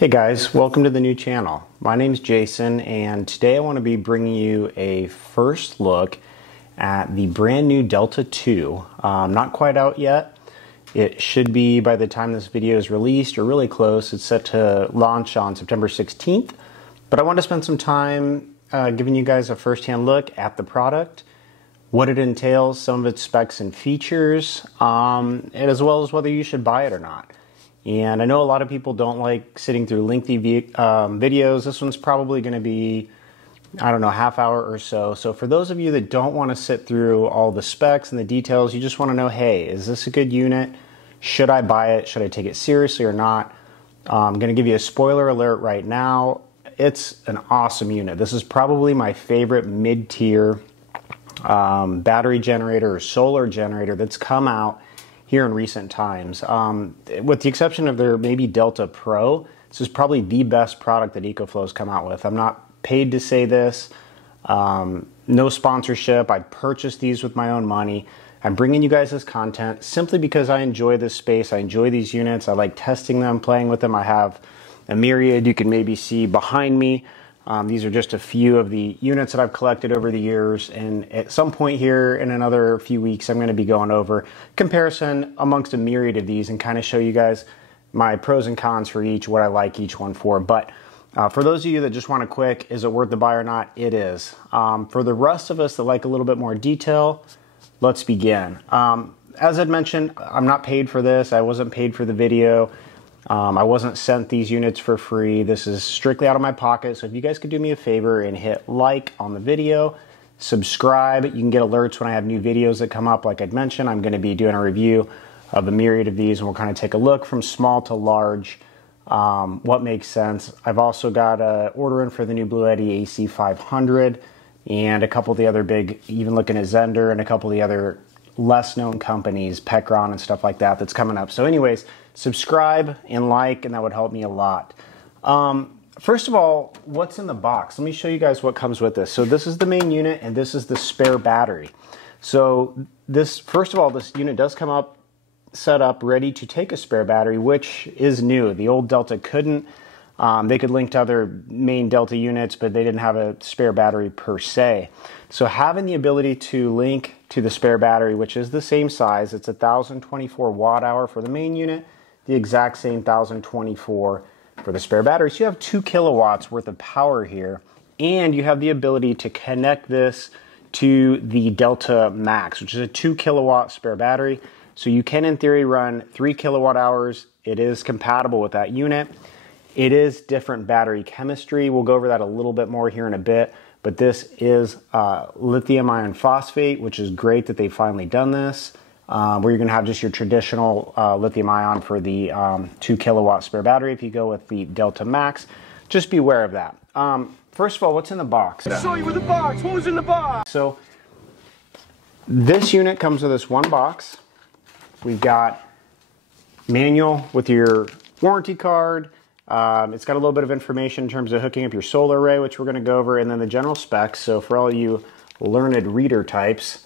Hey guys, welcome to the new channel. My name's Jason, and today I want to be bringing you a first look at the brand new Delta 2. Not quite out yet. It should be by the time this video is released or really close. It's set to launch on September 16th, but I want to spend some time giving you guys a first-hand look at the product, what it entails, some of its specs and features, and as well as whether you should buy it or not. And I know a lot of people don't like sitting through lengthy videos. This one's probably going to be, I don't know, half hour or so. So for those of you that don't want to sit through all the specs and the details, you just want to know, hey, is this a good unit? Should I buy it? Should I take it seriously or not? I'm going to give you a spoiler alert right now. It's an awesome unit. This is probably my favorite mid-tier battery generator or solar generator that's come out here in recent times. With the exception of their maybe Delta Pro, this is probably the best product that EcoFlow's come out with. I'm not paid to say this, no sponsorship. I purchased these with my own money. I'm bringing you guys this content simply because I enjoy this space. I enjoy these units. I like testing them, playing with them. I have a myriad you can maybe see behind me. These are just a few of the units that I've collected over the years, and at some point here in another few weeks I'm going to be going over comparison amongst a myriad of these and kind of show you guys my pros and cons for each, what I like each one for. But for those of you that just want a quick, is it worth the buy or not? It is. For the rest of us that like a little bit more detail, let's begin. As I'd mentioned, I'm not paid for this. I wasn't paid for the video. I wasn't sent these units for free. This is strictly out of my pocket. So if you guys could do me a favor and hit like on the video, subscribe. You can get alerts when I have new videos that come up. Like I'd mentioned, I'm going to be doing a review of a myriad of these, and we'll kind of take a look from small to large, what makes sense. I've also got an order in for the new Bluetti AC500 and a couple of the other big, even looking at Zender and a couple of the other less known companies, Pecron and stuff like that, that's coming up. So anyways, subscribe and like, and that would help me a lot. First of all, what's in the box? Let me show you guys what comes with this. So this is the main unit, and this is the spare battery. So this, first of all, this unit does come up set up ready to take a spare battery, which is new. The old Delta couldn't. They could link to other main Delta units, but they didn't have a spare battery per se. So having the ability to link to the spare battery, which is the same size, it's 1,024 watt hour for the main unit, the exact same 1,024 for the spare battery. So you have 2 kilowatts worth of power here, and you have the ability to connect this to the Delta Max, which is a 2 kilowatt spare battery. So you can, in theory, run 3 kilowatt hours. It is compatible with that unit. It is different battery chemistry. We'll go over that a little bit more here in a bit, but this is lithium iron phosphate, which is great that they've finally done this, where you're going to have just your traditional lithium ion for the 2 kilowatt spare battery. If you go with the Delta Max, just be aware of that. First of all, what's in the box? I'll show you with the box. What was in the box? So this unit comes with this one box. We've got manual with your warranty card. It's got a little bit of information in terms of hooking up your solar array, which we're going to go over, and then the general specs. So for all you learned reader types,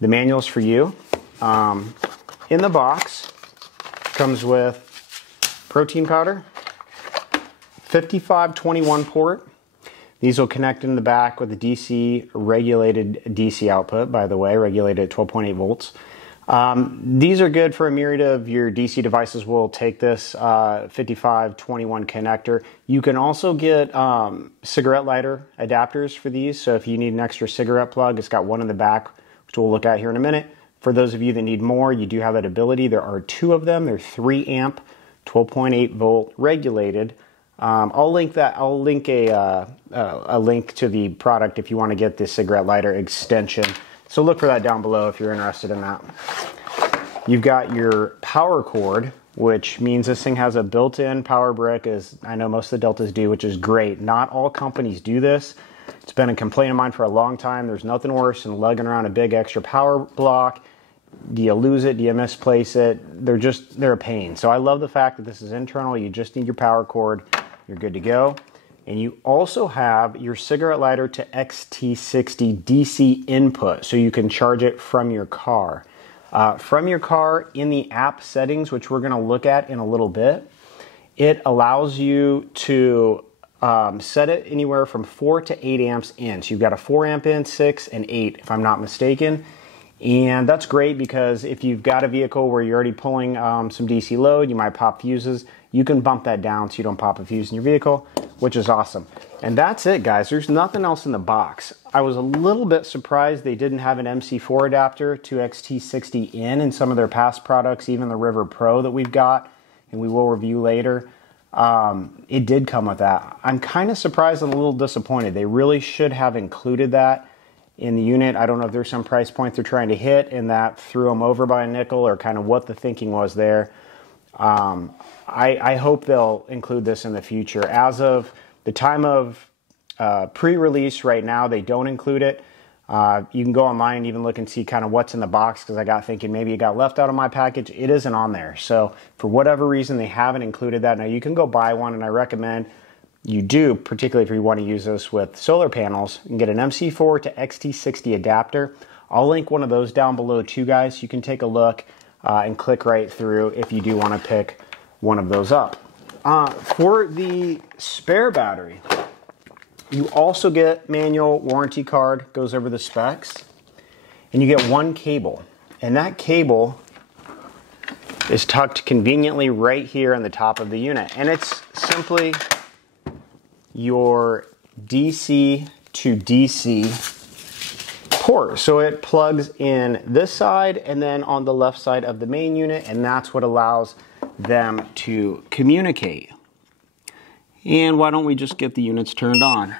the manual's for you. In the box comes with protein powder, 5521 port. These will connect in the back with a DC regulated DC output, by the way, regulated at 12.8 volts. These are good for a myriad of your DC devices. Will take this 5521 connector. You can also get cigarette lighter adapters for these. So if you need an extra cigarette plug, it's got one in the back, which we'll look at here in a minute. For those of you that need more, you do have that ability. There are 2 of them. They're 3 amp, 12.8 volt regulated. I'll link that. I'll link a link to the product if you want to get the cigarette lighter extension. So look for that down below if you're interested in that. You've got your power cord, which means this thing has a built-in power brick, as I know most of the Deltas do, which is great. Not all companies do this. It's been a complaint of mine for a long time. There's nothing worse than lugging around a big extra power block. Do you lose it? Do you misplace it? They're a pain. So I love the fact that this is internal. You just need your power cord. You're good to go. And you also have your cigarette lighter to XT60 DC input, so you can charge it from your car. In the app settings, which we're going to look at in a little bit, it allows you to set it anywhere from 4 to 8 amps in. So you've got a 4 amp in, 6, and 8, if I'm not mistaken. And that's great because if you've got a vehicle where you're already pulling some DC load, you might pop fuses, you can bump that down so you don't pop a fuse in your vehicle, which is awesome. And that's it, guys. There's nothing else in the box. I was a little bit surprised they didn't have an MC4 adapter to XT60 in some of their past products, even the River Pro that we've got, and we will review later. It did come with that. I'm kind of surprised and a little disappointed. They really should have included that in the unit. I don't know if there's some price point they're trying to hit and that threw them over by a nickel, or kind of what the thinking was there. I hope they'll include this in the future. As of the time of pre-release right now, they don't include it. You can go online and even look and see kind of what's in the box, because I got thinking maybe it got left out of my package. It isn't on there. So for whatever reason, they haven't included that. Now you can go buy one, and I recommend you do, particularly if you want to use this with solar panels. You can get an MC4 to XT60 adapter. I'll link one of those down below too, guys. You can take a look and click right through if you do want to pick one of those up. For the spare battery, you also get manual warranty card, goes over the specs, and you get one cable. And that cable is tucked conveniently right here on the top of the unit. And it's simply your DC to DC port. So it plugs in this side and then on the left side of the main unit, and that's what allows them to communicate. And why don't we just get the units turned on?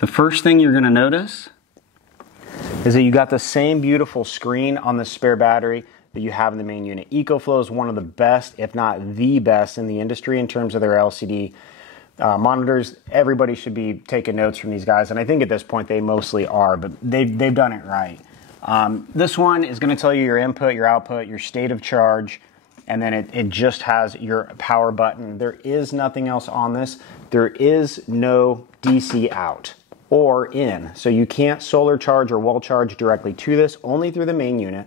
The first thing you're going to notice is that you got the same beautiful screen on the spare battery that you have in the main unit. EcoFlow is one of the best, if not the best, in the industry in terms of their LCD monitors. Everybody should be taking notes from these guys, and I think at this point they mostly are, but they've done it right. This one is going to tell you your input, your output, your state of charge, and then it just has your power button. There is nothing else on this. There is no DC out or in, so you can't solar charge or wall charge directly to this, only through the main unit.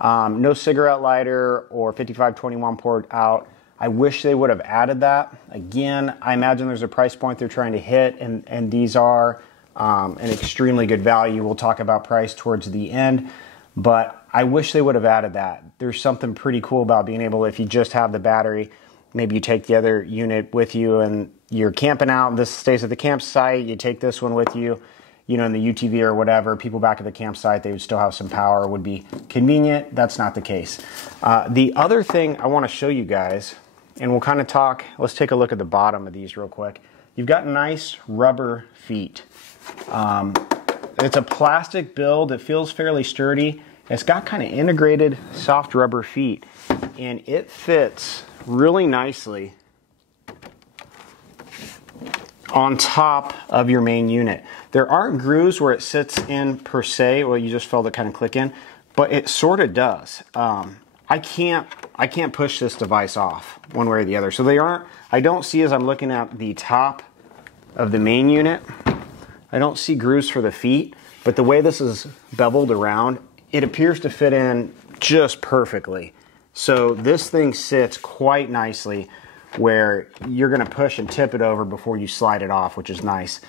No cigarette lighter or 5521 port out. I wish they would have added that. Again, I imagine there's a price point they're trying to hit, and these are an extremely good value. We'll talk about price towards the end, but I wish they would have added that. There's something pretty cool about being able, if you just have the battery, maybe you take the other unit with you and you're camping out, this stays at the campsite, you take this one with you, you know, in the UTV or whatever, people back at the campsite, they would still have some power, would be convenient. That's not the case. The other thing I want to show you guys, and we'll kind of talk, let's take a look at the bottom of these real quick. You've got nice rubber feet. It's a plastic build. It feels fairly sturdy. It's got kind of integrated soft rubber feet, and it fits really nicely on top of your main unit. There aren't grooves where it sits in per se, well, you just felt it kind of click in, but it sort of does. I can't push this device off one way or the other. So they aren't, I don't see, as I'm looking at the top of the main unit, I don't see grooves for the feet, but the way this is beveled around, it appears to fit in just perfectly. So this thing sits quite nicely where you're going to push and tip it over before you slide it off, which is nice.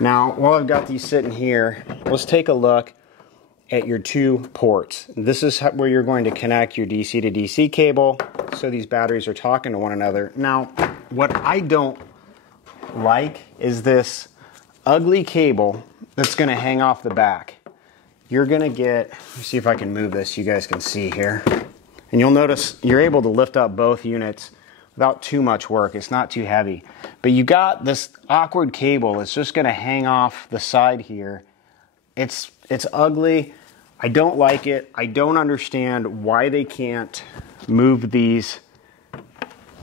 Now, while I've got these sitting here, let's take a look at your two ports. This is where you're going to connect your DC to DC cable, so these batteries are talking to one another. Now, what I don't like is this ugly cable that's going to hang off the back. You're going to get, let me see if I can move this so you guys can see here. And you'll notice you're able to lift up both units without too much work. It's not too heavy. But you got this awkward cable. It's just going to hang off the side here. It's ugly. I don't like it. I don't understand why they can't move these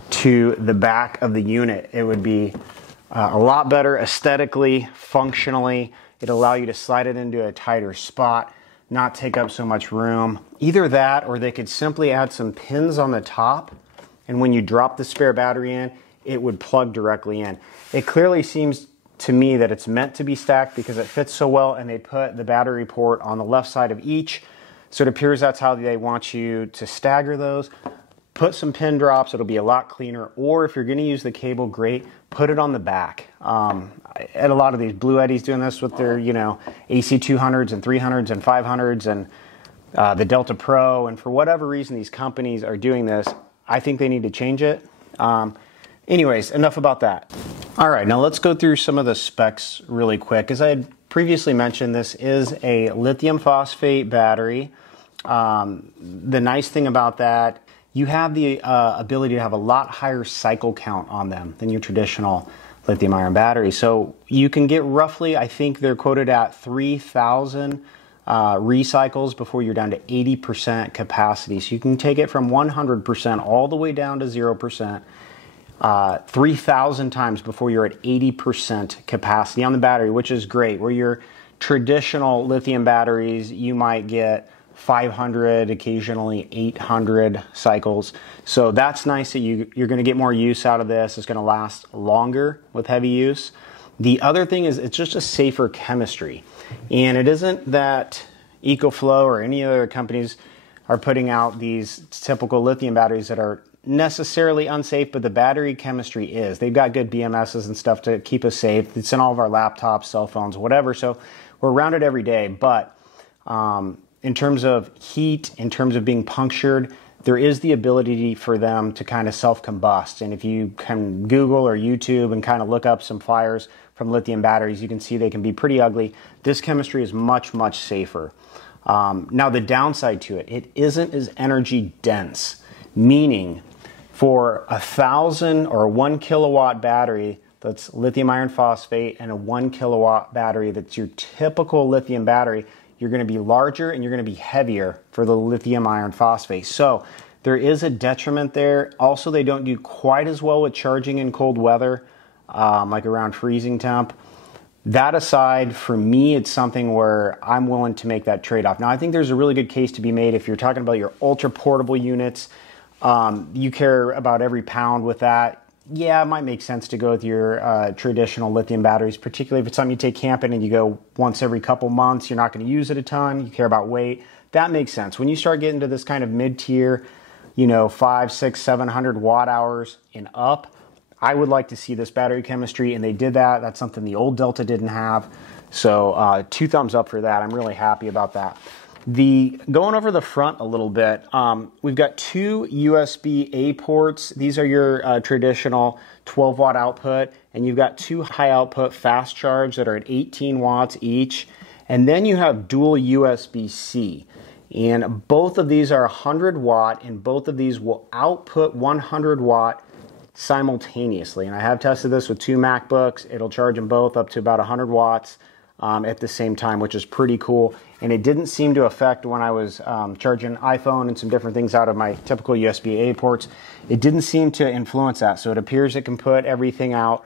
to the back of the unit. It would be a lot better aesthetically, functionally. It'd allow you to slide it into a tighter spot, not take up so much room. Either that, or they could simply add some pins on the top, and when you drop the spare battery in, it would plug directly in. It clearly seems to me that it's meant to be stacked because it fits so well, and they put the battery port on the left side of each, so it appears that's how they want you to stagger those. put some pin drops, it'll be a lot cleaner. Or if you're going to use the cable, great, put it on the back. I had a lot of these Blue Eddies doing this with their, you know, AC200s and 300s and 500s and the Delta Pro. And for whatever reason, these companies are doing this. I think they need to change it. Anyways, enough about that. All right, now let's go through some of the specs really quick. As I had previously mentioned, this is a lithium phosphate battery. The nice thing about that, you have the ability to have a lot higher cycle count on them than your traditional lithium ion battery. So you can get roughly, I think they're quoted at 3,000 recycles before you're down to 80% capacity. So you can take it from 100% all the way down to 0%. 3,000 times before you're at 80% capacity on the battery, which is great. Where your traditional lithium batteries, you might get 500, occasionally 800 cycles. So that's nice that you're going to get more use out of this. It's going to last longer with heavy use. The other thing is it's just a safer chemistry. And it isn't that EcoFlow or any other companies are putting out these typical lithium batteries that are necessarily unsafe, but the battery chemistry is. They've got good BMSs and stuff to keep us safe. It's in all of our laptops, cell phones, whatever. So we're around it every day. But in terms of heat, in terms of being punctured, there is the ability for them to kind of self-combust. And if you can Google or YouTube and kind of look up some fires from lithium batteries, you can see they can be pretty ugly. This chemistry is much, much safer. Now the downside to it, it isn't as energy dense, meaning for 1,000 or 1 kilowatt battery that's lithium iron phosphate and a 1 kilowatt battery that's your typical lithium battery, you're going to be larger and you're going to be heavier for the lithium iron phosphate. So there is a detriment there. Also, they don't do quite as well with charging in cold weather, like around freezing temp. That aside, for me, it's something where I'm willing to make that trade-off. Now, I think there's a really good case to be made if you're talking about your ultra-portable units. You care about every pound with that. Yeah, it might make sense to go with your traditional lithium batteries, particularly if it's something you take camping and you go once every couple months. You're not going to use it a ton. You care about weight. That makes sense. When you start getting to this kind of mid-tier, you know, 500, 600, 700 watt hours and up, I would like to see this battery chemistry, and they did that. That's something the old Delta didn't have. So 2 thumbs up for that. I'm really happy about that. Going over the front a little bit, we've got 2 USB-A ports. These are your traditional 12 watt output, and you've got 2 high output fast charge that are at 18 watts each. And then you have dual USB-C. And both of these are 100 watt, and both of these will output 100 watt simultaneously. And I have tested this with 2 MacBooks. It'll charge them both up to about 100 watts at the same time, which is pretty cool. And it didn't seem to affect when I was charging iPhone and some different things out of my typical USB-A ports. It didn't seem to influence that. So it appears it can put everything out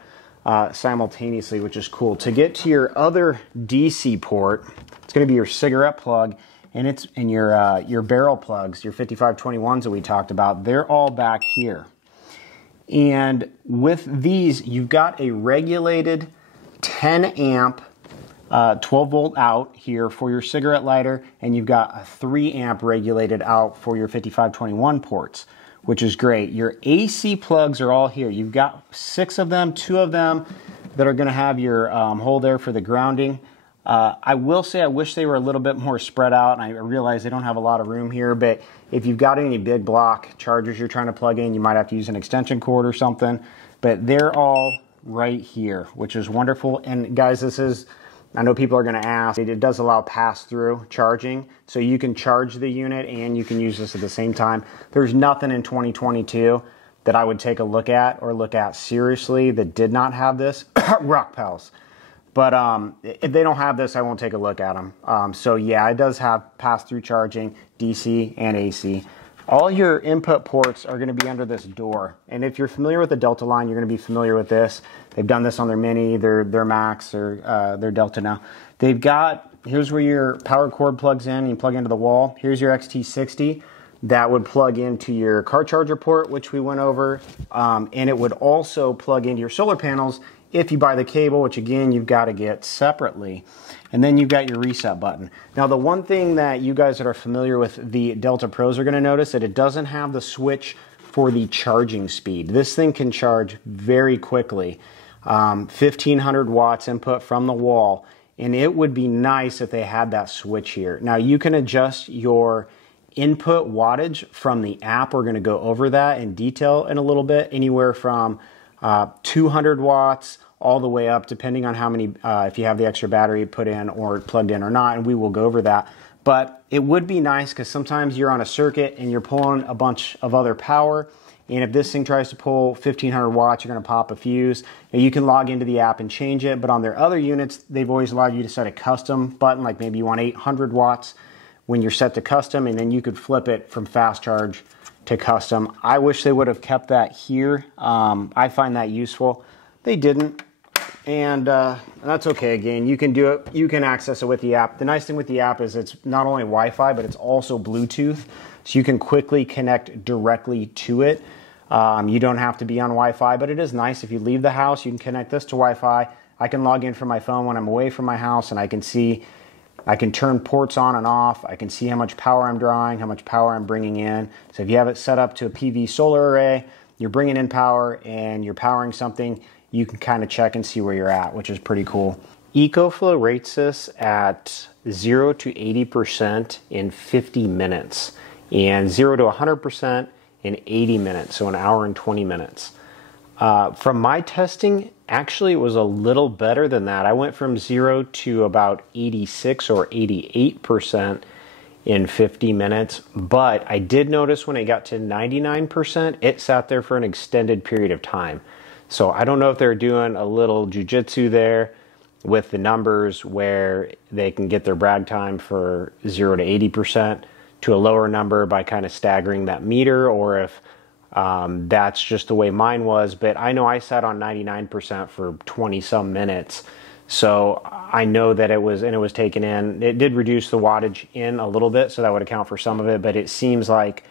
simultaneously, which is cool. To get to your other DC port, it's going to be your cigarette plug, and it's in your barrel plugs, your 5521s that we talked about. They're all back here. And with these, you've got a regulated 10 amp 12 volt out here for your cigarette lighter, and you've got a 3 amp regulated out for your 5521 ports, which is great. Your AC plugs are all here. You've got 6 of them, 2 of them that are going to have your hole there for the grounding. I will say I wish they were a little bit more spread out, and I realize they don't have a lot of room here, but if you've got any big block chargers you're trying to plug in, you might have to use an extension cord or something, but they're all right here, which is wonderful. And guys, this is, I know people are going to ask, it does allow pass-through charging, so you can charge the unit and you can use this at the same time. There's nothing in 2022 that I would take a look at or look at seriously that did not have this. Rock pals. But if they don't have this, I won't take a look at them. So yeah, it does have pass-through charging, DC and AC. All your input ports are going to be under this door. And if you're familiar with the Delta line, you're going to be familiar with this. They've done this on their Mini, their Max, or their Delta now. They've got, here's where your power cord plugs in, and you plug into the wall. Here's your XT60. That would plug into your car charger port, which we went over. And it would also plug into your solar panels if you buy the cable, which again, you've got to get separately. And then you've got your reset button. Now, the one thing that you guys that are familiar with the Delta Pros are going to notice that it doesn't have the switch for the charging speed. This thing can charge very quickly. 1500 watts input from the wall, and it would be nice if they had that switch here. Now you can adjust your input wattage from the app. We're going to go over that in detail in a little bit, anywhere from 200 watts all the way up, depending on how many, if you have the extra battery put in or plugged in or not, and we will go over that. But it would be nice because sometimes you're on a circuit and you're pulling a bunch of other power, and if this thing tries to pull 1500 watts, you're going to pop a fuse. Now you can log into the app and change it, but on their other units, they've always allowed you to set a custom button, like maybe you want 800 watts when you're set to custom, and then you could flip it from fast charge to custom. I wish they would have kept that here. I find that useful. They didn't. And that's okay. Again, you can do it. You can access it with the app. The nice thing with the app is it's not only Wi-Fi, but it's also Bluetooth. So you can quickly connect directly to it. You don't have to be on Wi-Fi, but it is nice if you leave the house, you can connect this to Wi-Fi. I can log in from my phone when I'm away from my house, and I can turn ports on and off. I can see how much power I'm drawing, how much power I'm bringing in. So if you have it set up to a PV solar array, you're bringing in power and you're powering something, you can kind of check and see where you're at, which is pretty cool. EcoFlow rates this at 0 to 80% in 50 minutes and 0 to 100% in 80 minutes, so an hour and 20 minutes. From my testing, actually it was a little better than that. I went from 0 to about 86 or 88% in 50 minutes, but I did notice when it got to 99%, it sat there for an extended period of time. So I don't know if they're doing a little jujitsu there with the numbers where they can get their brag time for 0 to 80% to a lower number by kind of staggering that meter, or if that's just the way mine was. But I know I sat on 99% for 20 some minutes. So I know that it was taken in. It did reduce the wattage in a little bit, so that would account for some of it, but it seems like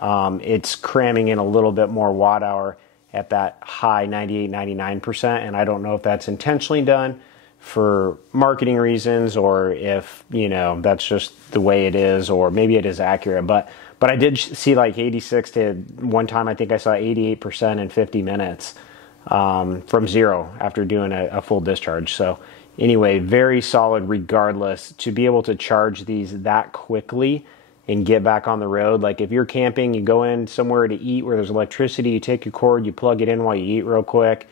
it's cramming in a little bit more watt hour at that high 98, 99%, and I don't know if that's intentionally done for marketing reasons, or if, you know, that's just the way it is, or maybe it is accurate. But I did see like 86 to one time, I think I saw 88% in 50 minutes from 0 after doing a full discharge. So anyway, very solid regardless. To be able to charge these that quickly and get back on the road. Like if you're camping, you go in somewhere to eat where there's electricity, you take your cord, you plug it in while you eat real quick,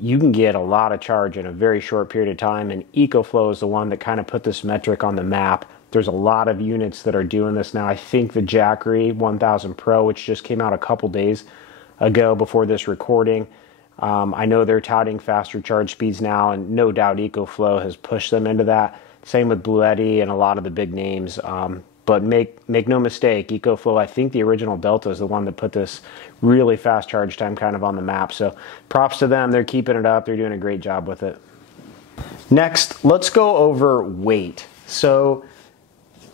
you can get a lot of charge in a very short period of time. And EcoFlow is the one that kind of put this metric on the map. There's a lot of units that are doing this now. I think the Jackery 1000 Pro, which just came out a couple days ago before this recording, I know they're touting faster charge speeds now, and no doubt EcoFlow has pushed them into that. Same with Bluetti and a lot of the big names. But make no mistake, EcoFlow, I think the original Delta is the one that put this really fast charge time kind of on the map. So props to them. They're keeping it up. They're doing a great job with it. Next, let's go over weight. So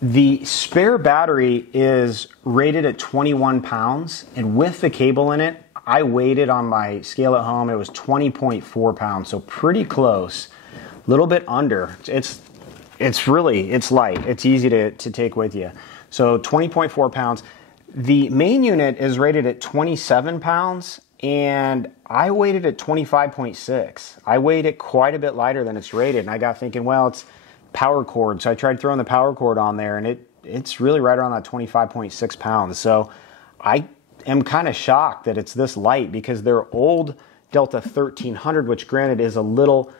the spare battery is rated at 21 pounds, and with the cable in it, I weighed it on my scale at home. It was 20.4 pounds, so pretty close. A little bit under. It's light. It's easy to take with you. So 20.4 pounds. The main unit is rated at 27 pounds, and I weighed it at 25.6. I weighed it quite a bit lighter than it's rated, and I got thinking, well, it's power cord. So I tried throwing the power cord on there, and it's really right around that 25.6 pounds. So I am kind of shocked that it's this light, because their old Delta 1300, which granted is a little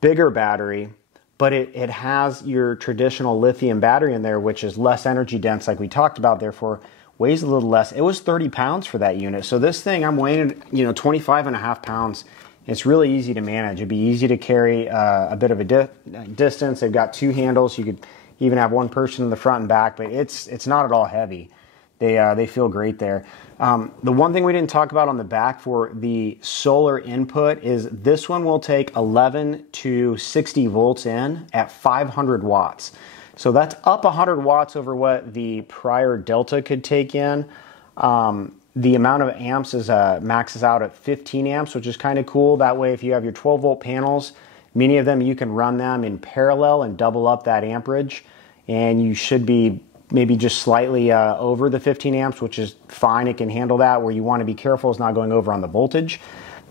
bigger battery, but it has your traditional lithium battery in there, which is less energy dense, like we talked about, therefore weighs a little less. It was 30 pounds for that unit. So this thing, I'm weighing, 25.5 pounds. It's really easy to manage. It'd be easy to carry a bit of a distance. They've got 2 handles. You could even have one person in the front and back, but it's not at all heavy. They feel great there. The one thing we didn't talk about on the back for the solar input is this one will take 11 to 60 volts in at 500 watts. So that's up 100 watts over what the prior Delta could take in. The amount of amps is maxes out at 15 amps, which is kind of cool. That way, if you have your 12 volt panels, many of them you can run them in parallel and double up that amperage, and you should be maybe just slightly over the 15 amps, which is fine. It can handle that. Where you want to be careful is not going over on the voltage.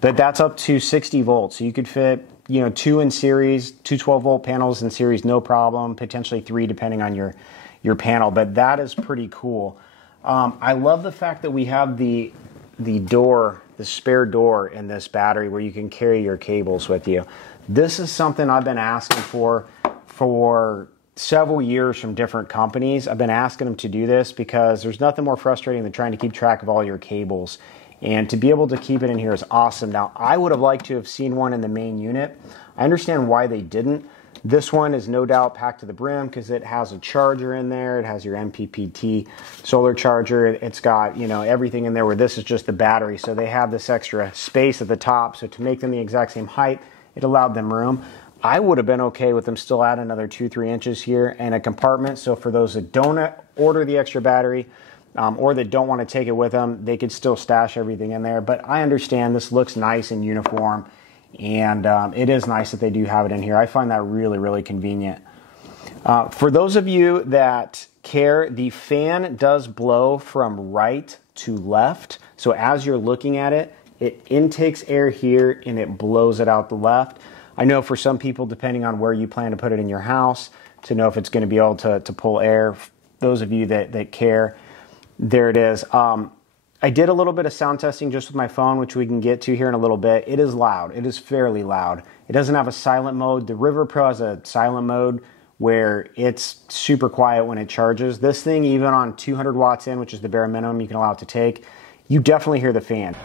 But that's up to 60 volts. So you could fit, you know, two in series, two 12-volt panels in series, no problem. Potentially three depending on your panel. But that is pretty cool. I love the fact that we have the door, the spare door in this battery where you can carry your cables with you. This is something I've been asking for several years from different companies. I've been asking them to do this because there's nothing more frustrating than trying to keep track of all your cables. And to be able to keep it in here is awesome. Now, I would have liked to have seen one in the main unit. I understand why they didn't. This one is no doubt packed to the brim because it has a charger in there. It has your MPPT solar charger. It's got, you know, everything in there, where this is just the battery. So they have this extra space at the top. So to make them the exact same height, it allowed them room. I would have been okay with them still adding another 2-3 inches here and a compartment. So for those that don't order the extra battery or that don't want to take it with them, they could still stash everything in there. But I understand this looks nice and uniform, and it is nice that they do have it in here. I find that really, really convenient. For those of you that care, the fan does blow from right to left. So as you're looking at it, it intakes air here and it blows it out the left. I know for some people, depending on where you plan to put it in your house, to know if it's going to be able to pull air. Those of you that care, there it is. I did a little bit of sound testing just with my phone, which we can get to here in a little bit. It is loud. It is fairly loud. It doesn't have a silent mode. The River Pro has a silent mode where it's super quiet when it charges. This thing, even on 200 watts in, which is the bare minimum you can allow it to take, you definitely hear the fan.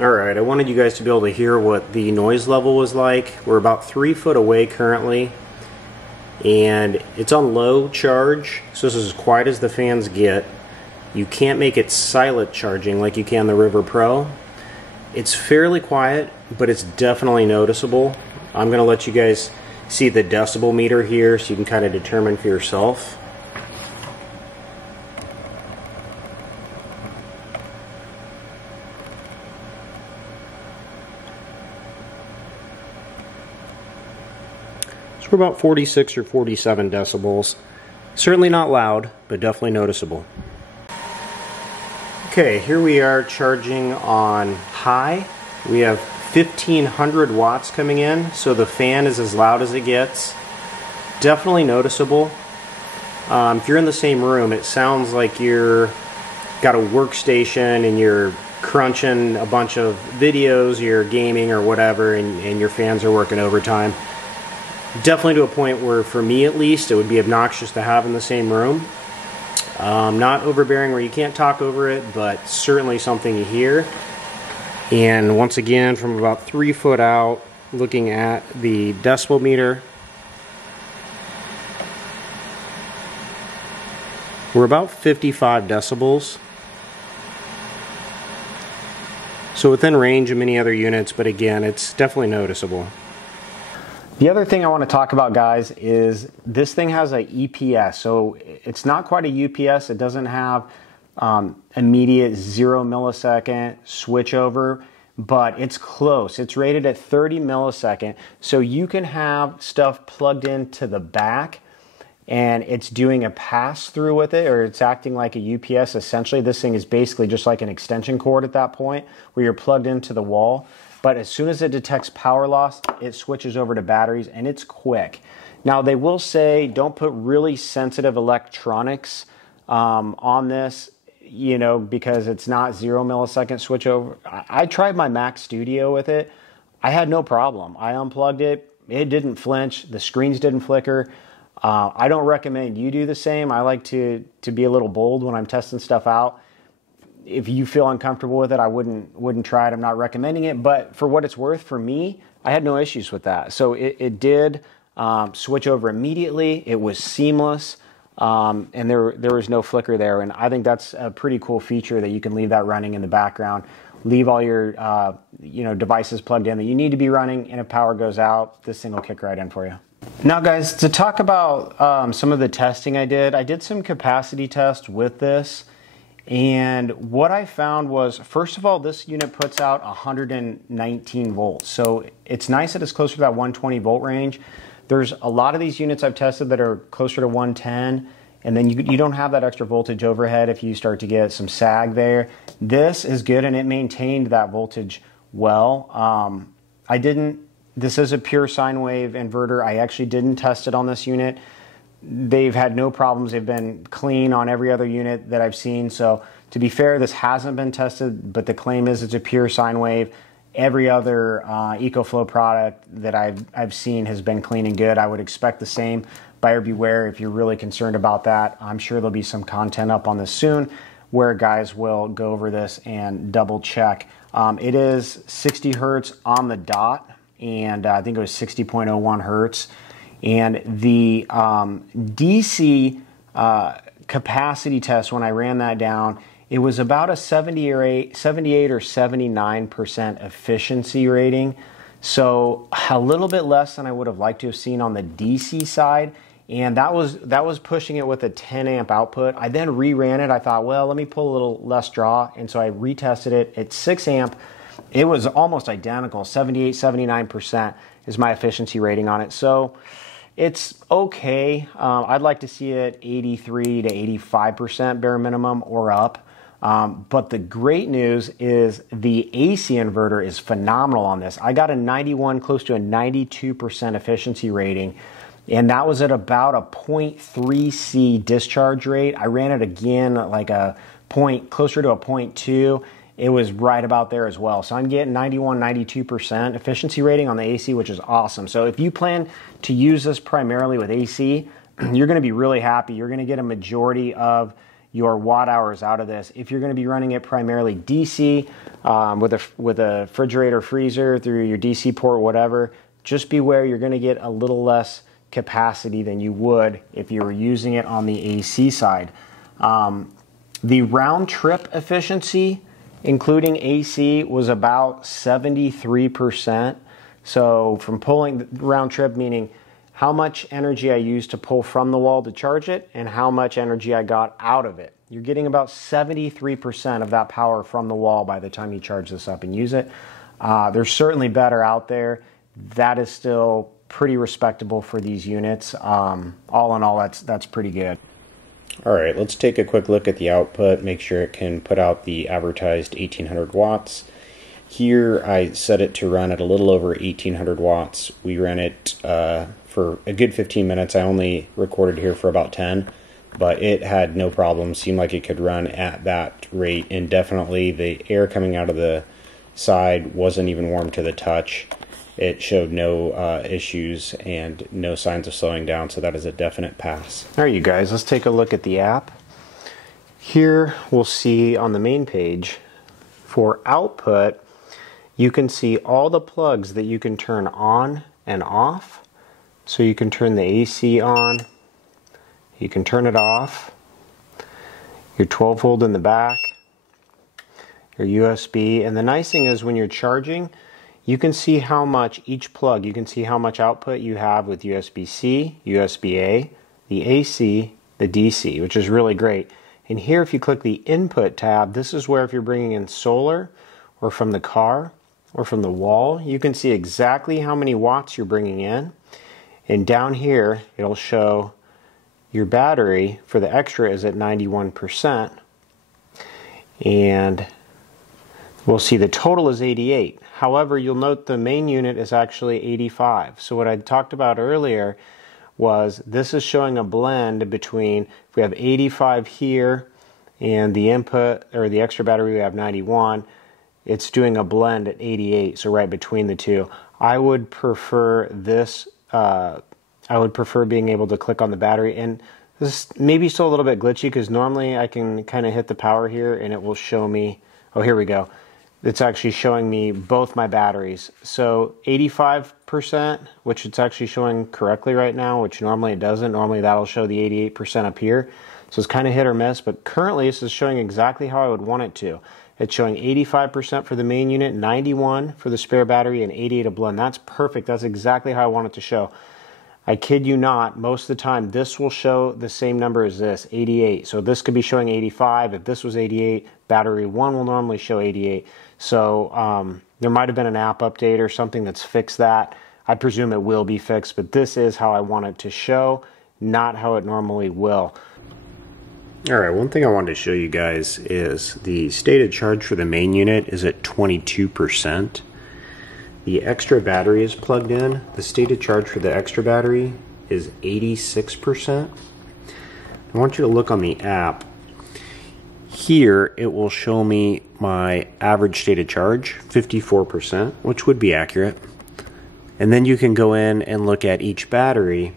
Alright, I wanted you guys to be able to hear what the noise level was like. We're about 3 foot away currently, and it's on low charge, so this is as quiet as the fans get. You can't make it silent charging like you can the River Pro. It's fairly quiet, but it's definitely noticeable. I'm going to let you guys see the decibel meter here so you can kind of determine for yourself. So we're about 46 or 47 decibels. Certainly not loud, but definitely noticeable. Okay, here we are charging on high. We have 1500 watts coming in, so the fan is as loud as it gets. Definitely noticeable. If you're in the same room, it sounds like you're got a workstation and you're crunching a bunch of videos, you're gaming or whatever, and your fans are working overtime. Definitely to a point where, for me at least, it would be obnoxious to have in the same room. Not overbearing where you can't talk over it, but certainly something you hear. And once again, from about 3 foot out, looking at the decibel meter, we're about 55 decibels. So within range of many other units, but again, it's definitely noticeable. The other thing I want to talk about, guys, is this thing has a EPS. So it's not quite a UPS. It doesn't have immediate 0 millisecond switchover, but it's close. It's rated at 30 millisecond. So you can have stuff plugged into the back and it's doing a pass through with it, or it's acting like a UPS. Essentially, this thing is basically just like an extension cord at that point where you're plugged into the wall. But as soon as it detects power loss, it switches over to batteries, and it's quick. Now, they will say don't put really sensitive electronics on this, you know, because it's not 0 millisecond switchover. I tried my Mac Studio with it. I had no problem. I unplugged it. It didn't flinch. The screens didn't flicker. I don't recommend you do the same. I like to be a little bold when I'm testing stuff out. If you feel uncomfortable with it, I wouldn't try it. I'm not recommending it, but for what it's worth, for me, I had no issues with that. So it did switch over immediately. It was seamless, and there was no flicker there. And I think that's a pretty cool feature that you can leave that running in the background. Leave all your devices plugged in that you need to be running, and if power goes out, this thing will kick right in for you. Now, guys, to talk about some of the testing I did some capacity tests with this. And what I found was, first of all, this unit puts out 119 volts. So it's nice that it's closer to that 120 volt range. There's a lot of these units I've tested that are closer to 110, and then you don't have that extra voltage overhead if you start to get some sag there. This is good, and it maintained that voltage well. This is a pure sine wave inverter. I actually didn't test it on this unit. They've had no problems. They've been clean on every other unit that I've seen. So to be fair, this hasn't been tested, but the claim is it's a pure sine wave. Every other EcoFlow product that I've seen has been clean and good. I would expect the same. Buyer beware if you're really concerned about that. I'm sure there'll be some content up on this soon where guys will go over this and double check. It is 60 hertz on the dot, and I think it was 60.01 hertz. And the DC capacity test, when I ran that down, it was about a 78 or 79% efficiency rating. So a little bit less than I would have liked to have seen on the DC side. And that was pushing it with a 10 amp output. I then reran it. I thought, well, let me pull a little less draw. And so I retested it at 6 amp. It was almost identical. 78, 79% is my efficiency rating on it. So it's okay. I'd like to see it 83 to 85% bare minimum or up. But the great news is the AC inverter is phenomenal on this. I got a 91, close to a 92% efficiency rating. And that was at about a 0.3C discharge rate. I ran it again at like closer to a 0.2. It was right about there as well. So I'm getting 91, 92% efficiency rating on the AC, which is awesome. So if you plan to use this primarily with AC, you're going to be really happy. You're going to get a majority of your watt hours out of this. If you're going to be running it primarily DC with a refrigerator, freezer through your DC port, whatever, just beware you're going to get a little less capacity than you would if you were using it on the AC side. The round trip efficiency, including AC, was about 73%. So from pulling round trip, meaning how much energy I used to pull from the wall to charge it and how much energy I got out of it. You're getting about 73% of that power from the wall by the time you charge this up and use it. There's certainly better out there. That is still pretty respectable for these units. All in all, that's pretty good. All right, let's take a quick look at the output, make sure it can put out the advertised 1800 watts. Here I set it to run at a little over 1800 watts. We ran it for a good 15 minutes. I only recorded here for about 10, but it had no problem. Seemed like it could run at that rate, and definitely the air coming out of the side wasn't even warm to the touch. It showed no issues and no signs of slowing down, so that is a definite pass. All right, you guys, let's take a look at the app. Here we'll see on the main page for output, you can see all the plugs that you can turn on and off. So you can turn the AC on, you can turn it off, your 12 volt in the back, your USB, and the nice thing is when you're charging, you can see how much each plug, you can see how much output you have with USB-C, USB-A, the AC, the DC, which is really great. And here if you click the input tab, this is where if you're bringing in solar or from the car or from the wall, you can see exactly how many watts you're bringing in. And down here, it'll show your battery for the extra is at 91%. And we'll see the total is 88. However, you'll note the main unit is actually 85. So what I talked about earlier was this is showing a blend between, if we have 85 here and the input or the extra battery we have 91, it's doing a blend at 88, so right between the two. I would prefer this, I would prefer being able to click on the battery, and this is maybe still a little bit glitchy because normally I can kind of hit the power here and it will show me, oh here we go. It's actually showing me both my batteries. So 85%, which it's actually showing correctly right now, which normally it doesn't. Normally that'll show the 88% up here. So it's kind of hit or miss, but currently this is showing exactly how I would want it to. It's showing 85% for the main unit, 91 for the spare battery, and 88 a blend. That's perfect. That's exactly how I want it to show. I kid you not, most of the time this will show the same number as this, 88. So this could be showing 85. If this was 88, battery 1 will normally show 88. So there might have been an app update or something that's fixed that. I presume it will be fixed, but this is how I want it to show. not how it normally will. Alright, one thing I wanted to show you guys is the stated charge for the main unit is at 22%. The extra battery is plugged in. The stated charge for the extra battery is 86%. I want you to look on the app. Here it will show me my average stated charge, 54%, which would be accurate. And then you can go in and look at each battery.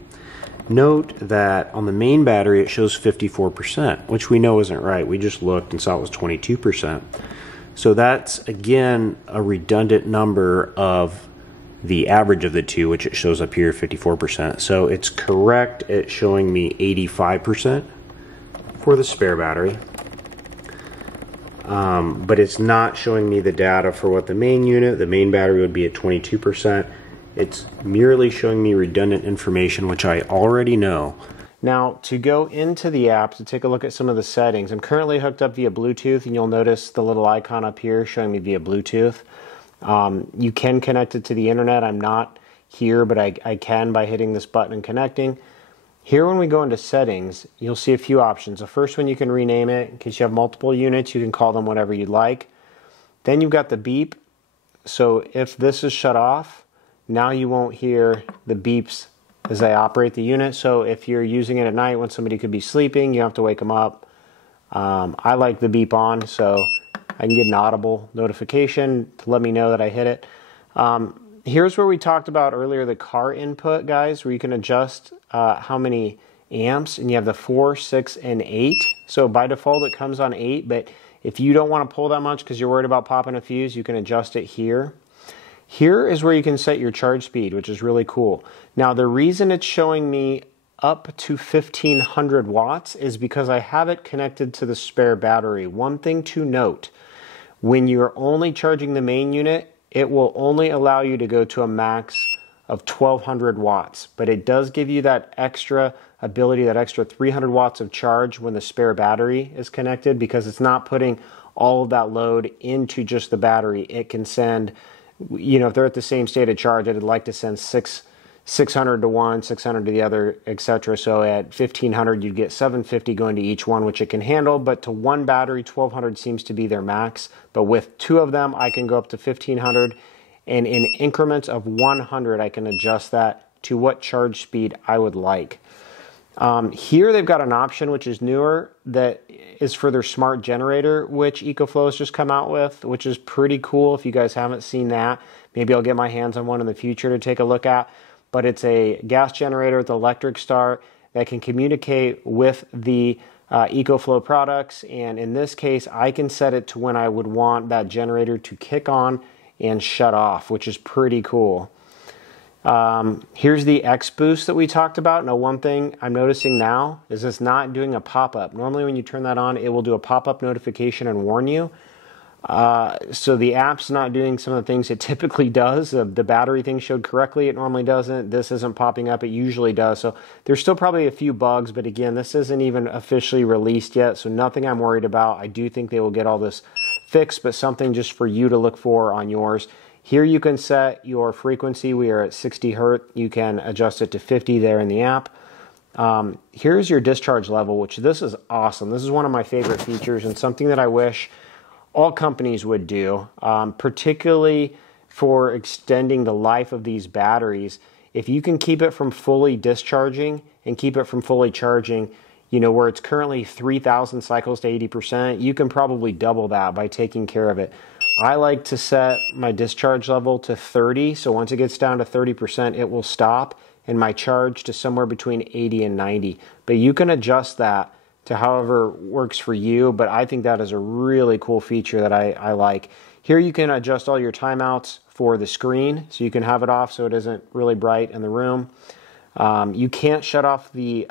Note that on the main battery it shows 54%, which we know isn't right. We just looked and saw it was 22%. So that's, again, a redundant number of the average of the two, which it shows up here, 54%. So it's correct at showing me 85% for the spare battery. But it's not showing me the data for what the main unit, the main battery would be at 22%. It's merely showing me redundant information, which I already know. Now, to go into the app to take a look at some of the settings, I'm currently hooked up via Bluetooth, and you'll notice the little icon up here showing me via Bluetooth. You can connect it to the internet. I'm not here, but I can by hitting this button and connecting. Here, when we go into settings, you'll see a few options. The first one, you can rename it. In case you have multiple units, you can call them whatever you'd like. Then you've got the beep. So if this is shut off, now you won't hear the beeps as I operate the unit. So if you're using it at night when somebody could be sleeping, you don't have to wake them up. I like the beep on, so I can get an audible notification to let me know that I hit it. Here's where we talked about earlier the car input, guys, where you can adjust how many amps, and you have the 4, 6, and 8. So by default it comes on 8, but if you don't want to pull that much because you're worried about popping a fuse, you can adjust it here. Here is where you can set your charge speed, which is really cool. Now, the reason it's showing me up to 1500 watts is because I have it connected to the spare battery. One thing to note, when you're only charging the main unit, it will only allow you to go to a max of 1200 watts, but it does give you that extra ability, that extra 300 watts of charge when the spare battery is connected, because it's not putting all of that load into just the battery. It can send, you know, if they're at the same state of charge, I'd like to send 600 to one, 600 to the other, etc. So at 1500, you'd get 750 going to each one, which it can handle. But to one battery, 1200 seems to be their max. But with two of them, I can go up to 1500. And in increments of 100, I can adjust that to what charge speed I would like. Here they've got an option which is newer that is for their smart generator, which EcoFlow has just come out with, which is pretty cool. If you guys haven't seen that, maybe I'll get my hands on one in the future to take a look at. But it's a gas generator with electric start that can communicate with the EcoFlow products. And in this case, I can set it to when I would want that generator to kick on and shut off, which is pretty cool. Here's the X boost that we talked about. Now, one thing I'm noticing now is it's not doing a pop-up. Normally when you turn that on, it will do a pop-up notification and warn you. So the app's not doing some of the things it typically does. The battery thing showed correctly. It normally doesn't. This isn't popping up. It usually does. So there's still probably a few bugs, but again, this isn't even officially released yet, so nothing I'm worried about. I do think they will get all this fixed, but something just for you to look for on yours. Here you can set your frequency. We are at 60 Hertz. You can adjust it to 50 there in the app. Here's your discharge level, which this is awesome. This is one of my favorite features and something that I wish all companies would do, particularly for extending the life of these batteries. If you can keep it from fully discharging and keep it from fully charging, you know, where it's currently 3,000 cycles to 80%, you can probably double that by taking care of it. I like to set my discharge level to 30, so once it gets down to 30%, it will stop, and my charge to somewhere between 80 and 90. But you can adjust that to however works for you, but I think that is a really cool feature that I like. Here you can adjust all your timeouts for the screen, so you can have it off so it isn't really bright in the room. You can't shut off the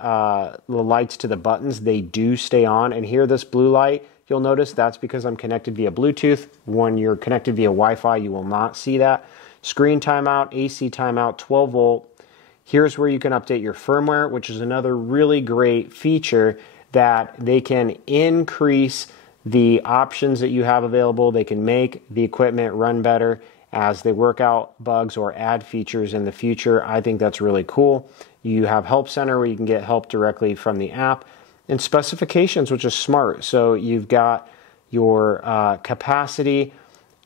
lights to the buttons. They do stay on, and here this blue light, you'll notice that's because I'm connected via Bluetooth. When you're connected via Wi-Fi, you will not see that. Screen timeout, AC timeout, 12 volt. Here's where you can update your firmware, which is another really great feature that they can increase the options that you have available. They can make the equipment run better as they work out bugs or add features in the future. I think that's really cool. You have Help Center where you can get help directly from the app, and specifications, which is smart. So you've got your capacity,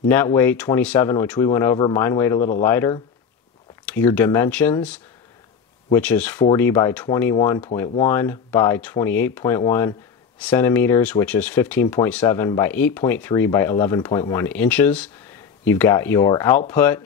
net weight 27, which we went over, mine weighed a little lighter. Your dimensions, which is 40 by 21.1 by 28.1 centimeters, which is 15.7 by 8.3 by 11.1 inches. You've got your output,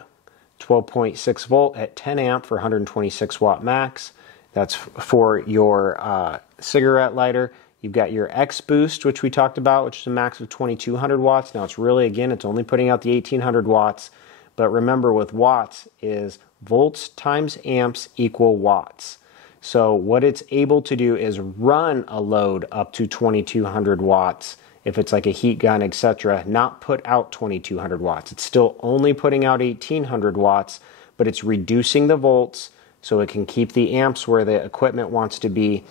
12.6 volt at 10 amp for 126 watt max. That's for your cigarette lighter. You've got your X boost, which we talked about, which is a max of 2200 watts. Now it's really, again, it's only putting out the 1800 watts. But remember, with watts is volts times amps equal watts. So what it's able to do is run a load up to 2200 watts if it's like a heat gun, etc., not put out 2200 watts. It's still only putting out 1800 watts, but it's reducing the volts so it can keep the amps where the equipment wants to be.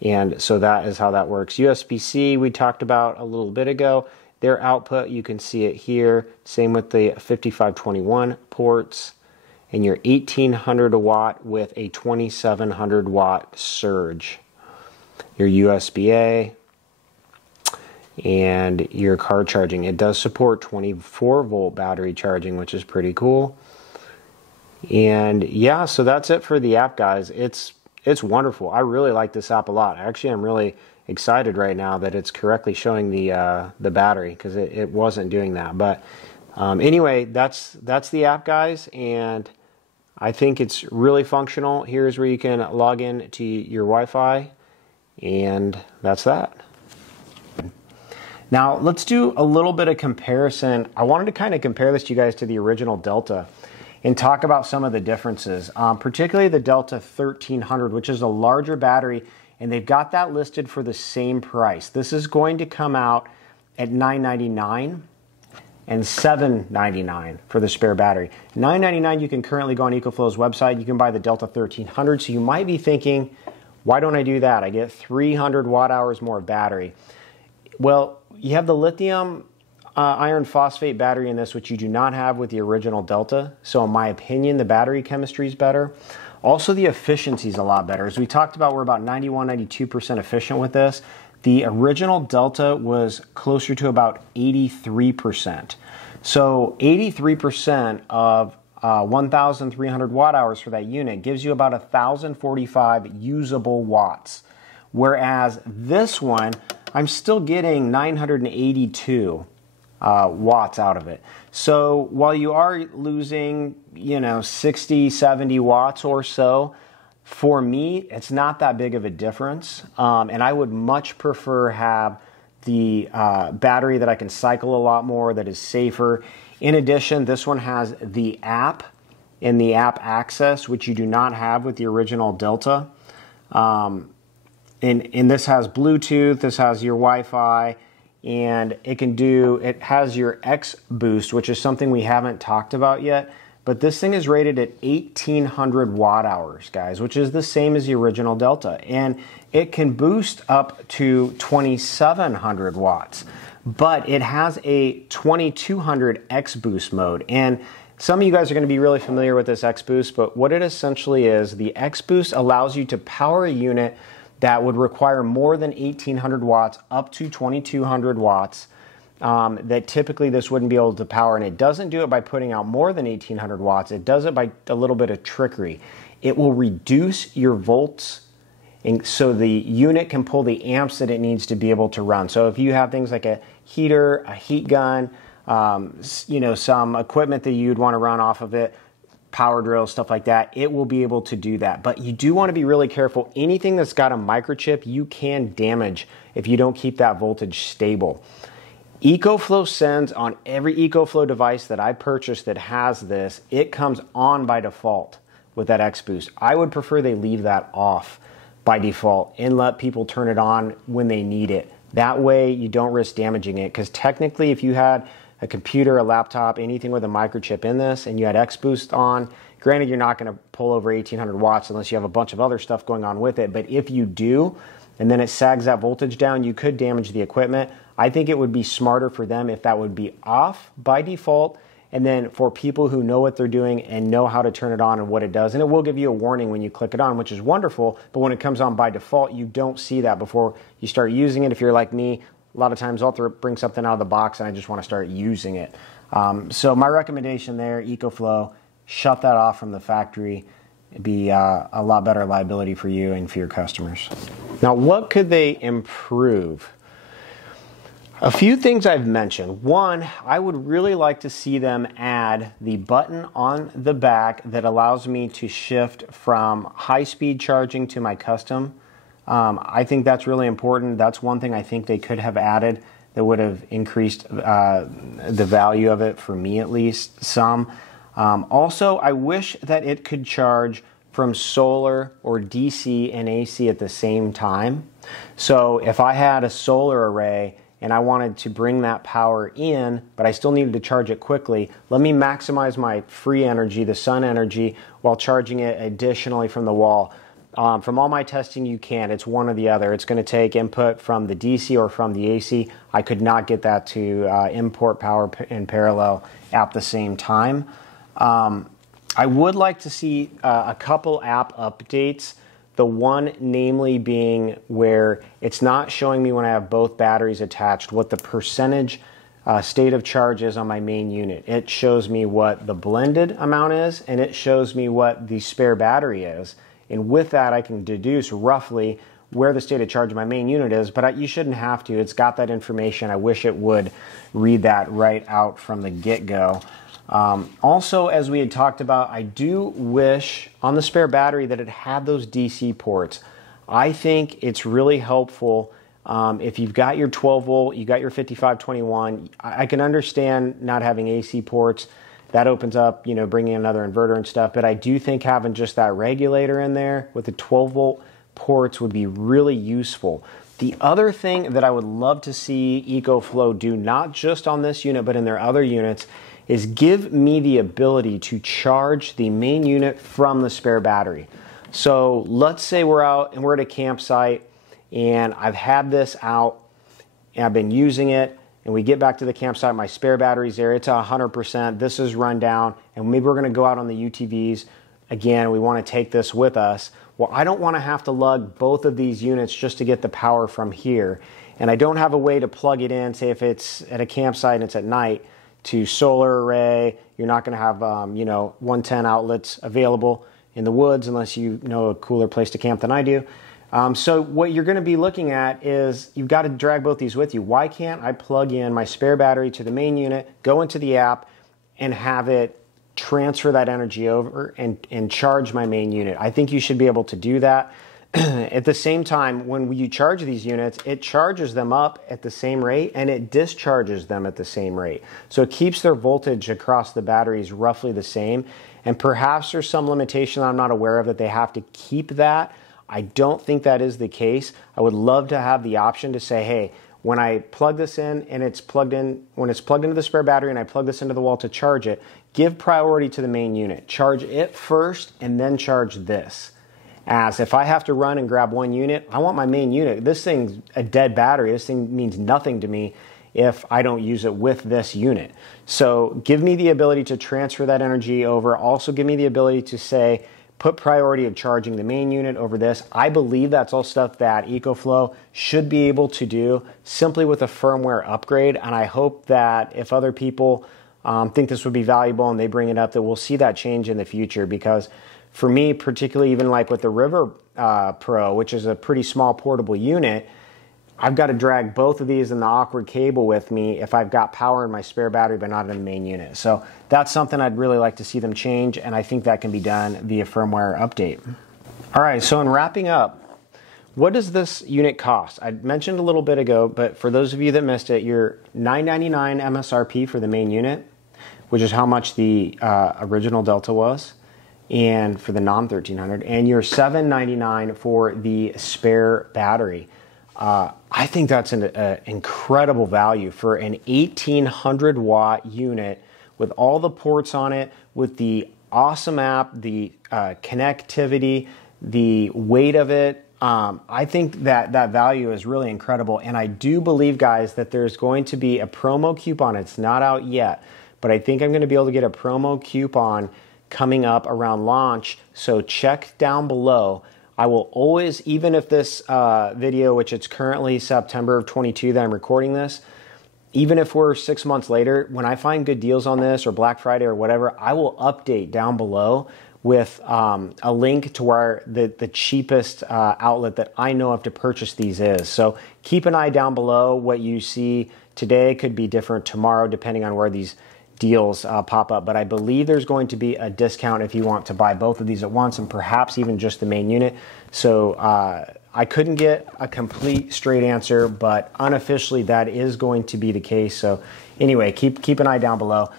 And so that is how that works. USB-C we talked about a little bit ago. Their output, you can see it here. Same with the 5521 ports. And your 1800 watt with a 2700 watt surge. Your USB-A and your car charging. It does support 24 volt battery charging, which is pretty cool. And yeah, so that's it for the app, guys. It's wonderful. I really like this app a lot. Actually, I'm really excited right now that it's correctly showing the battery, because it wasn't doing that. But anyway, that's the app, guys, and I think it's really functional. Here's where you can log in to your Wi-Fi, and that's that. Now let's do a little bit of comparison. I wanted to kind of compare this to you guys to the original Delta and talk about some of the differences, particularly the Delta 1300, which is a larger battery, and they've got that listed for the same price. This is going to come out at $999 and $799 for the spare battery. $999 you can currently go on EcoFlow's website. You can buy the Delta 1300, so you might be thinking, why don't I do that? I get 300 watt hours more battery. Well, you have the lithium iron phosphate battery in this, which you do not have with the original Delta. So in my opinion, the battery chemistry is better. Also, the efficiency is a lot better. As we talked about, we're about 91, 92% efficient with this. The original Delta was closer to about 83%. So 83% of 1,300 watt hours for that unit gives you about 1,045 usable watts. Whereas this one, I'm still getting 982 watts out of it. So while you are losing, 60, 70 watts or so, for me, it's not that big of a difference. And I would much prefer have the battery that I can cycle a lot more, that is safer. In addition, this one has the app and the app access, which you do not have with the original Delta. And this has Bluetooth, this has your Wi-Fi, and it has your X boost, which is something we haven't talked about yet. But this thing is rated at 1,800 watt hours, guys, which is the same as the original Delta. And it can boost up to 2,700 watts. But it has a 2,200 X boost mode. And some of you guys are going to be really familiar with this X boost, but what it essentially is, the X boost allows you to power a unit that would require more than 1,800 watts up to 2,200 watts. That typically this wouldn't be able to power, and it doesn't do it by putting out more than 1,800 watts. It does it by a little bit of trickery. It will reduce your volts, and so the unit can pull the amps that it needs to be able to run. So if you have things like a heater, a heat gun, some equipment that you'd want to run off of it, power drills, stuff like that, it will be able to do that. But you do want to be really careful. Anything that's got a microchip, you can damage if you don't keep that voltage stable. EcoFlow sends on every EcoFlow device that I purchased that has this, it comes on by default with that X boost. I would prefer they leave that off by default and let people turn it on when they need it. That way you don't risk damaging it, because technically if you had a computer, a laptop, anything with a microchip in this, and you had X boost on, granted you're not going to pull over 1,800 watts unless you have a bunch of other stuff going on with it, but if you do, and then it sags that voltage down, you could damage the equipment. I think it would be smarter for them if that would be off by default, and then for people who know what they're doing and know how to turn it on and what it does. And it will give you a warning when you click it on, which is wonderful, but when it comes on by default, you don't see that before you start using it. If you're like me, a lot of times I'll bring something out of the box and I just want to start using it. So my recommendation there, EcoFlow, shut that off from the factory. It'd be a lot better liability for you and for your customers. Now, what could they improve? A few things I've mentioned. One, I would really like to see them add the button on the back that allows me to shift from high-speed charging to my custom. I think that's really important. That's one thing I think they could have added that would have increased the value of it, for me at least, some. Also, I wish that it could charge from solar or DC and AC at the same time. So if I had a solar array and I wanted to bring that power in, but I still needed to charge it quickly, let me maximize my free energy, the sun energy, while charging it additionally from the wall. From all my testing, you can. It's one or the other. It's going to take input from the DC or from the AC. I could not get that to import power in parallel at the same time. I would like to see a couple app updates. The one namely being where it's not showing me when I have both batteries attached what the percentage state of charge is on my main unit. It shows me what the blended amount is, and it shows me what the spare battery is. And with that, I can deduce roughly where the state of charge of my main unit is, but you shouldn't have to. It's got that information. I wish it would read that right out from the get-go. Also, as we had talked about, I do wish on the spare battery that it had those DC ports. I think it's really helpful if you've got your 12 volt, you got your 5521. I can understand not having AC ports. That opens up, you know, bringing another inverter and stuff. But I do think having just that regulator in there with the 12 volt ports would be really useful. The other thing that I would love to see EcoFlow do, not just on this unit, but in their other units, is give me the ability to charge the main unit from the spare battery. So let's say we're out and we're at a campsite and I've had this out and I've been using it, and we get back to the campsite, my spare battery's there, it's 100%, this is run down, and maybe we're gonna go out on the UTVs. Again, we wanna take this with us. Well, I don't wanna have to lug both of these units just to get the power from here. And I don't have a way to plug it in, say if it's at a campsite and it's at night, to solar array. You're not going to have 110 outlets available in the woods unless you know a cooler place to camp than I do. So what you're going to be looking at is you've got to drag both these with you. Why can't I plug in my spare battery to the main unit, go into the app, and have it transfer that energy over and charge my main unit? I think you should be able to do that. At the same time, when you charge these units, it charges them up at the same rate and it discharges them at the same rate. So it keeps their voltage across the batteries roughly the same. And perhaps there's some limitation I'm not aware of that they have to keep that. I don't think that is the case. I would love to have the option to say, hey, when I plug this in and it's plugged in, when it's plugged into the spare battery and I plug this into the wall to charge it, give priority to the main unit. Charge it first and then charge this. As if I have to run and grab one unit, I want my main unit. This thing's a dead battery. This thing means nothing to me if I don't use it with this unit. So give me the ability to transfer that energy over. Also give me the ability to say, put priority of charging the main unit over this. I believe that's all stuff that EcoFlow should be able to do simply with a firmware upgrade. And I hope that if other people think this would be valuable and they bring it up, that we'll see that change in the future. Because for me, particularly even like with the River Pro, which is a pretty small portable unit, I've got to drag both of these in the awkward cable with me if I've got power in my spare battery but not in the main unit. So that's something I'd really like to see them change, and I think that can be done via firmware update. All right, so in wrapping up, what does this unit cost? I mentioned a little bit ago, but for those of you that missed it, you're $999 MSRP for the main unit, which is how much the original Delta was, and for the non-1300, and you're $799 for the spare battery. I think that's an incredible value for an 1800 watt unit with all the ports on it, with the awesome app, the connectivity, the weight of it. I think that value is really incredible. And I do believe, guys, that there's going to be a promo coupon. It's not out yet, but I think I'm going to be able to get a promo coupon coming up around launch, so check down below. I will always, even if this video, which it's currently September of 22 that I'm recording this, even if we're 6 months later, when I find good deals on this or Black Friday or whatever, I will update down below with a link to where the cheapest outlet that I know of to purchase these is. So keep an eye down below. What you see today could be different tomorrow depending on where these deals pop up. But I believe there's going to be a discount if you want to buy both of these at once and perhaps even just the main unit. So I couldn't get a complete straight answer, but unofficially that is going to be the case. So anyway, keep an eye down below.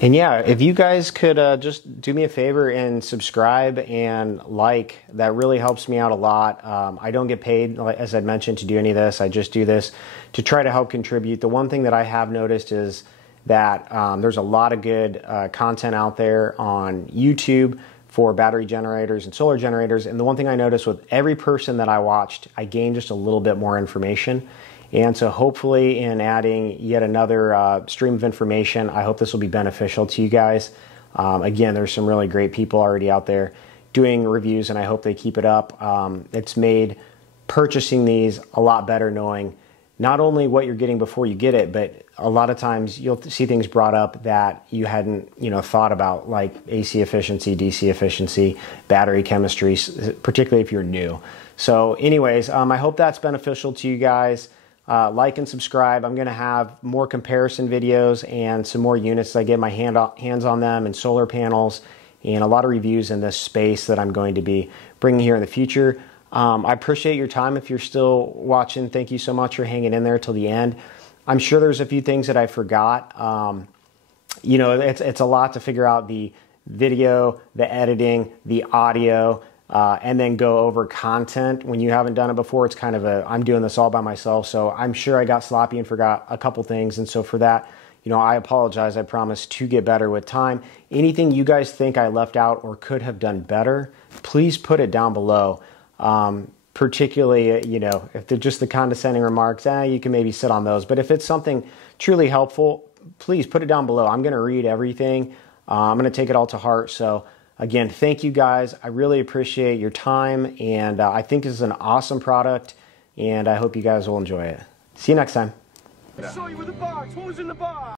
And yeah, if you guys could just do me a favor and subscribe and like, that really helps me out a lot. I don't get paid, as I mentioned, to do any of this. I just do this to try to help contribute. The one thing that I have noticed is that there's a lot of good content out there on YouTube for battery generators and solar generators. And the one thing I noticed with every person that I watched, I gained just a little bit more information. And so hopefully in adding yet another stream of information, I hope this will be beneficial to you guys. Again, there's some really great people already out there doing reviews, and I hope they keep it up. It's made purchasing these a lot better, knowing not only what you're getting before you get it, but a lot of times you'll see things brought up that you hadn't thought about, like AC efficiency, DC efficiency, battery chemistry, particularly if you're new. So anyways, I hope that's beneficial to you guys. Like and subscribe. I'm going to have more comparison videos and some more units. I get my hands on them and solar panels and a lot of reviews in this space that I'm going to be bringing here in the future. I appreciate your time. If you're still watching, thank you so much for hanging in there till the end. I'm sure there's a few things that I forgot. It's a lot to figure out: the video, the editing, the audio, and then go over content. When you haven't done it before, it's kind of I'm doing this all by myself, so I'm sure I got sloppy and forgot a couple things. And so for that, I apologize. I promise to get better with time. Anything you guys think I left out or could have done better, please put it down below. Particularly, if they're just the condescending remarks, you can maybe sit on those. But if it's something truly helpful, please put it down below. I'm going to read everything. I'm going to take it all to heart. So again, thank you guys. I really appreciate your time, and I think this is an awesome product, and I hope you guys will enjoy it. See you next time. I saw you with the box. What was in the box?